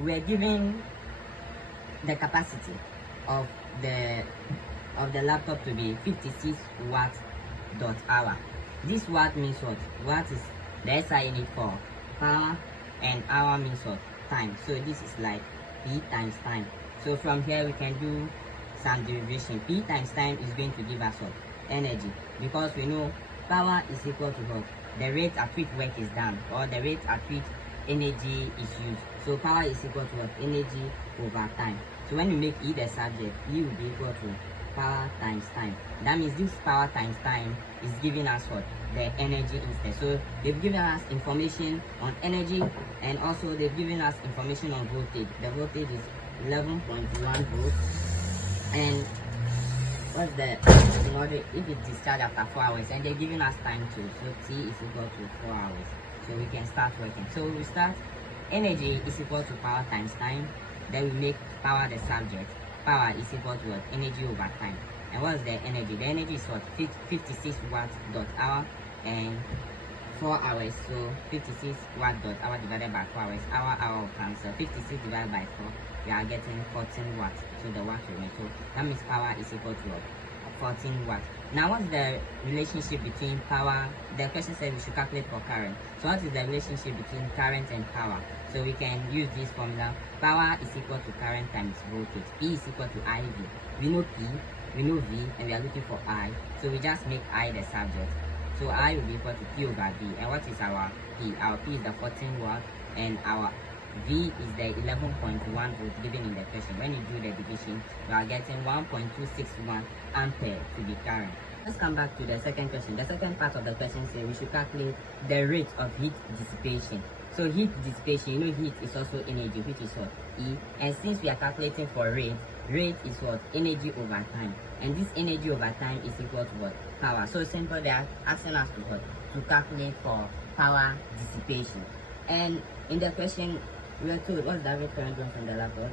we're given the capacity of the laptop to be 56 watts dot hour. This watt means what? Watt is the SI unit for power, and hour means what? Time. So this is like P times time. So from here we can do some derivation. P times time is going to give us what? Energy, because we know power is equal to what? The rate at which work is done, or the rate at which energy is used. So power is equal to what? Energy over time. So when you make E the subject, E will be equal to power times time. That means this power times time is giving us what? The energy instead. So they've given us information on energy, and also they've given us information on voltage. The voltage is 11.1 volts, and what's the order if it discharged after 4 hours, and they're giving us time too. So T is equal to 4 hours. So we can start working. So we start, energy is equal to power times time. Then we make power the subject. Power is equal to what? Energy over time. And what's the energy? The energy is what? 56 watts dot hour, and 4 hours. So 56 watt dot hour divided by 4 hours. Hour will cancel. 56 divided by 4, we are getting 14 watts. So the watt remains. So that means power is equal to what? 14 watts. Now what's the relationship between power? The question said we should calculate for current. So what is the relationship between current and power? So we can use this formula. Power is equal to current times voltage. P is equal to IV. We know P, we know V, and we are looking for I. So we just make I the subject. So I will be equal to P over V. And what is our P? Our P is the 14 watt, and our V is the 11.1 volt given in the question. When you do the division, you are getting 1.261 ampere to be current. Let's come back to the second question. The second part of the question says we should calculate the rate of heat dissipation. So heat dissipation, you know heat is also energy, which is what? E. And since we are calculating for rate, rate is what? Energy over time. And this energy over time is equal to what? Power. So simple, they are asking us to what? To calculate for power dissipation. And in the question, we are told what's the average current run from the laptop?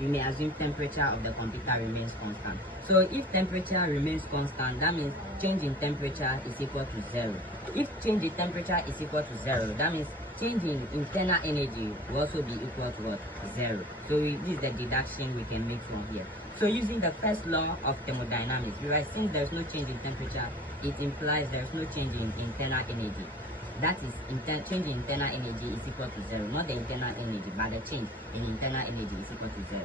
We may assume temperature of the computer remains constant. So if temperature remains constant, that means change in temperature is equal to 0. If change in temperature is equal to 0, that means change in internal energy will also be equal to what? 0. So this is the deduction we can make from here. So using the first law of thermodynamics, we realize since there is no change in temperature, it implies there is no change in internal energy. That is, change in internal energy is equal to 0. Not the internal energy, but the change in internal energy is equal to 0.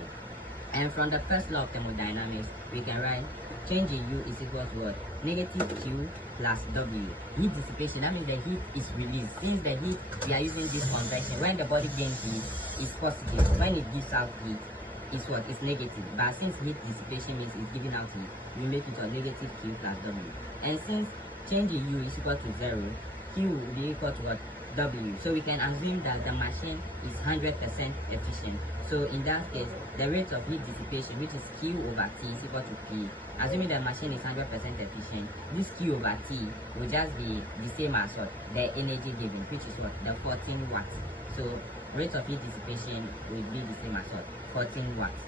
And from the first law of thermodynamics, we can write change in U is equal to what? Negative Q plus W. Heat dissipation, that means the heat is released. Since the heat, we are using this convention. When the body gains heat, it's positive. When it gives out heat, it's what? It's negative. But since heat dissipation means it's giving out heat, we make it a negative Q plus W. And since change in U is equal to 0, Q will be equal to what? W. So we can assume that the machine is 100% efficient. So in that case, the rate of heat dissipation, which is Q over T, is equal to P. Assuming the machine is 100% efficient, this Q over T will just be the same as what? The energy given, which is what? The 14 watts. So rate of heat dissipation will be the same as what? 14 watts.